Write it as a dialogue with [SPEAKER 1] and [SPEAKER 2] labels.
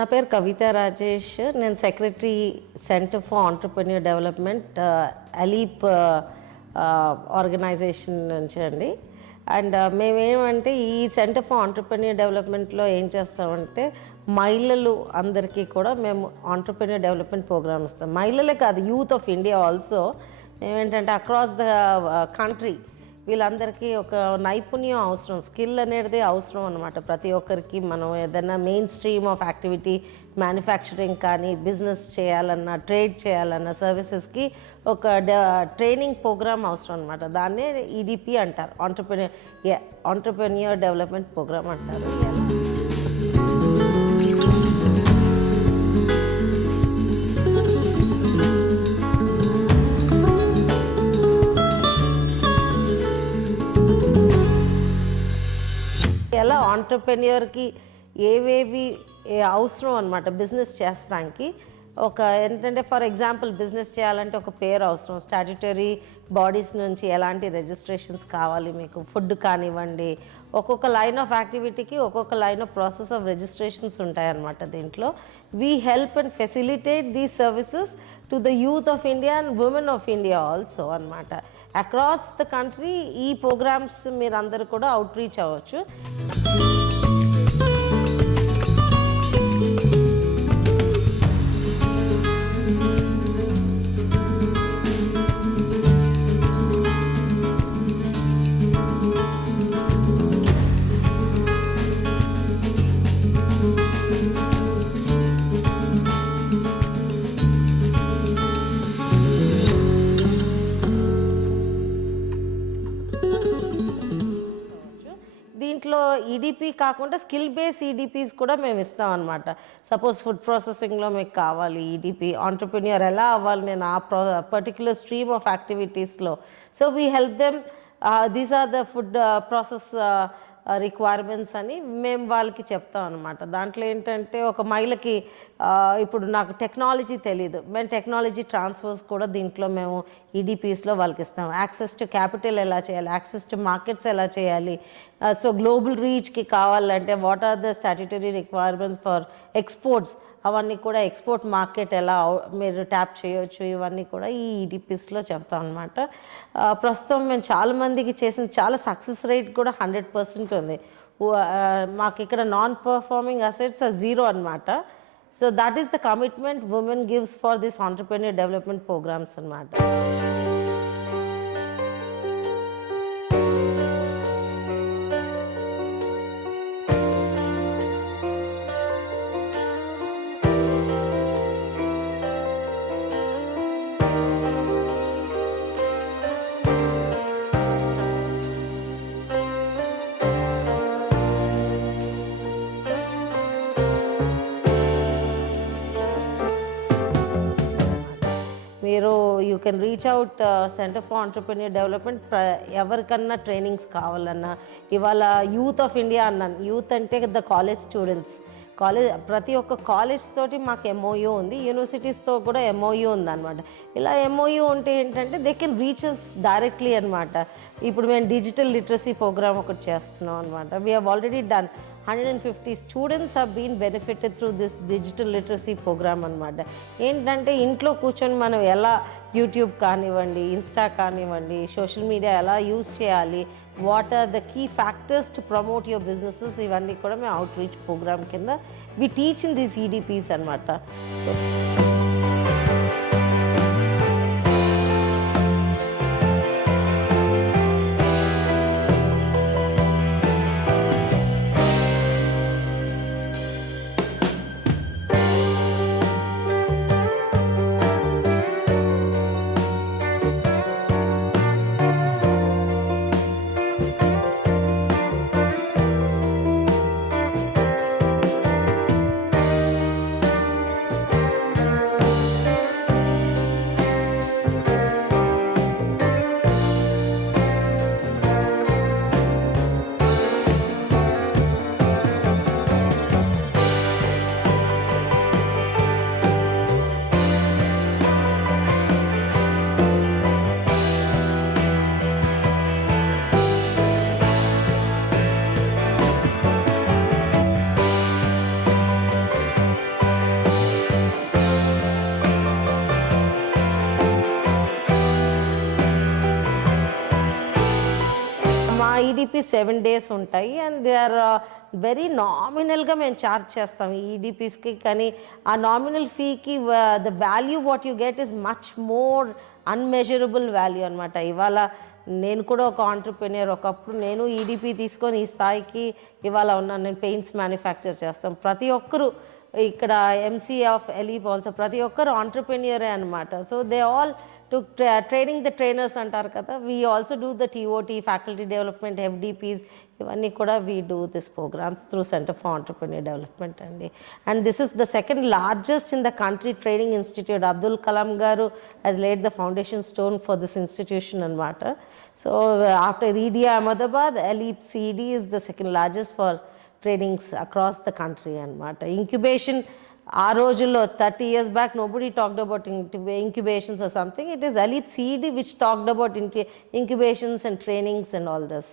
[SPEAKER 1] నా పేరు కవిత రాజేష్. నేను secretary centre for entrepreneur development uh, ALEAP uh, uh, organisation నుంచి అండి. అండ్ మేమేమంటే ఈ సెంటర్ ఫర్ ఆంటర్ప్రెన్యూర్ డెవలప్మెంట్లో ఏం చేస్తామంటే మహిళలు అందరికీ కూడా మేము ఆంటర్ప్రెన్యూర్ డెవలప్మెంట్ ప్రోగ్రామ్ ఇస్తాం. మహిళలే కాదు యూత్ ఆఫ్ ఇండియా ఆల్సో మేమేంటంటే అక్రాస్ ద కంట్రీ వీళ్ళందరికీ ఒక నైపుణ్యం అవసరం స్కిల్ అనేది అవసరం అనమాట ప్రతి ఒక్కరికి మనం ఏదైనా main stream of activity manufacturing కానీ బిజినెస్ చేయాలన్నా ట్రేడ్ చేయాలన్నా సర్వీసెస్కి ఒక ట్రైనింగ్ ప్రోగ్రామ్ అవసరం అనమాట దాన్నే ఈడిపి అంటారు. ఆంటర్ప్రెన్యూర్ ఆంటర్ప్రెన్యూర్ డెవలప్మెంట్ ప్రోగ్రామ్ అంటారు. ఎలా ఆంటర్ప్రెన్యూర్కి ఏవేవి అవసరం అనమాట బిజినెస్ చేస్తానికి? ఒక ఏంటంటే ఫర్ ఎగ్జాంపుల్ బిజినెస్ చేయాలంటే ఒక పేరు అవసరం. స్టాట్యుటరీ బాడీస్ నుంచి ఎలాంటి రిజిస్ట్రేషన్స్ కావాలి మీకు? ఫుడ్ కానివ్వండి ఒక్కొక్క లైన్ ఆఫ్ యాక్టివిటీకి ఒక్కొక్క line of process of registrations ఉంటాయన్నమాట దీంట్లో. We help and facilitate these services to the youth of India and women of India also అనమాట అక్రాస్ ద కంట్రీ ఈ ప్రోగ్రామ్స్ మీరు అందరు కూడా అవుట్ రీచ్ అవ్వచ్చు. ఈడిపి కాకుండా స్కిల్ బేస్ ఈడిపిస్ కూడా మేము ఇస్తాం అనమాట సపోజ్ ఫుడ్ ప్రాసెసింగ్లో మీకు కావాలి ఈడిపి ఆంటర్ప్రినియర్ ఎలా అవ్వాలి నేను ఆ ప్రో పర్టికులర్ స్ట్రీమ్ ఆఫ్ యాక్టివిటీస్లో so we help them these are the food process requirements అని మేము వాళ్ళకి చెప్తాం అనమాట దాంట్లో ఏంటంటే ఒక మహిళకి ఇప్పుడు నాకు టెక్నాలజీ తెలియదు మేము టెక్నాలజీ ట్రాన్స్ఫర్స్ కూడా దీంట్లో మేము ఈడిపిస్లో వాళ్ళకి ఇస్తాం. యాక్సెస్ టు క్యాపిటల్ ఎలా చేయాలి? యాక్సెస్ టు మార్కెట్స్ ఎలా చేయాలి? సో గ్లోబల్ రీచ్కి కావాలంటే what are the statutory requirements for exports అవన్నీ కూడా ఎక్స్పోర్ట్ మార్కెట్ ఎలా మీరు ట్యాప్ చేయొచ్చు ఇవన్నీ కూడా ఈ ఈడిపిస్లో చెప్తాం అనమాట ప్రస్తుతం మేము చాలామందికి చేసిన చాలా సక్సెస్ రేట్ కూడా హండ్రెడ్ పర్సెంట్ ఉంది. మాకు ఇక్కడ నాన్ పర్ఫార్మింగ్ అసెట్స్ జీరో అనమాట so that is the commitment women gives for this entrepreneur development programs అనమాట can reach out centre for entrepreneur development ఎవరికన్నా ట్రైనింగ్స్ కావాలన్నా ఇవాళ యూత్ ఆఫ్ ఇండియా అన్నాను. యూత్ అంటే ద కాలేజ్ స్టూడెంట్స్ కాలేజ్ ప్రతి ఒక్క college తోటి మాకు ఎంఓయూ ఉంది. యూనివర్సిటీస్తో కూడా ఎంఓయూ ఉందన్నమాట. ఇలా ఎంఓయూ ఉంటే ఏంటంటే దే కెన్ రీచెస్ డైరెక్ట్లీ అనమాట ఇప్పుడు మేము డిజిటల్ లిటరసీ ప్రోగ్రామ్ ఒకటి చేస్తున్నాం అనమాట we have already done hundred and fifty students are been benefited through this digital literacy program అనమాట ఏంటంటే ఇంట్లో కూర్చొని మనం ఎలా యూట్యూబ్ కానివ్వండి ఇన్స్టా కానివ్వండి సోషల్ మీడియా ఎలా యూస్ చేయాలి what are the key factors to promote your businesses ఇవన్నీ కూడా మేము అవుట్ రీచ్ ప్రోగ్రామ్ కింద we teach in these EDPs అనమాట ఈడీపీ సెవెన్ డేస్ ఉంటాయి అండ్ దే ఆర్ వెరీ నామినల్గా మేము ఛార్జ్ చేస్తాం ఈడీపీస్కి కానీ ఆ nominal ఫీకి the value what you get is much more unmeasurable value అనమాట ఇవాళ నేను కూడా ఒక ఆంటర్ప్రినియర్ ఒకప్పుడు నేను ఈడీపీ తీసుకొని ఈ స్థాయికి ఇవాళ ఉన్నాను నేను పెయింట్స్ మ్యానుఫ్యాక్చర్ చేస్తాం. ప్రతి ఒక్కరు ఇక్కడ ఎంసీ ఆఫ్ ఎలీప్ ఆల్సో ప్రతి ఒక్కరు ఆంటర్ప్రినియరే అనమాట so they all to training the trainers అంటారు కదా we also do the TOT faculty development FDPs ఇవన్నీ కూడా we do this programs through centre for entrepreneur development అండి and this is the second largest in the country training institute Abdul Kalam garu he's laid the foundation stone for this institution అనమాట so after EDI Ahmedabad ALEAP CED is the second largest for trainings across the country అనమాట incubation ఆ రోజుల్లో thirty years back nobody talked about incubations or something it is ALEAP CD which talked about incubations and trainings and all this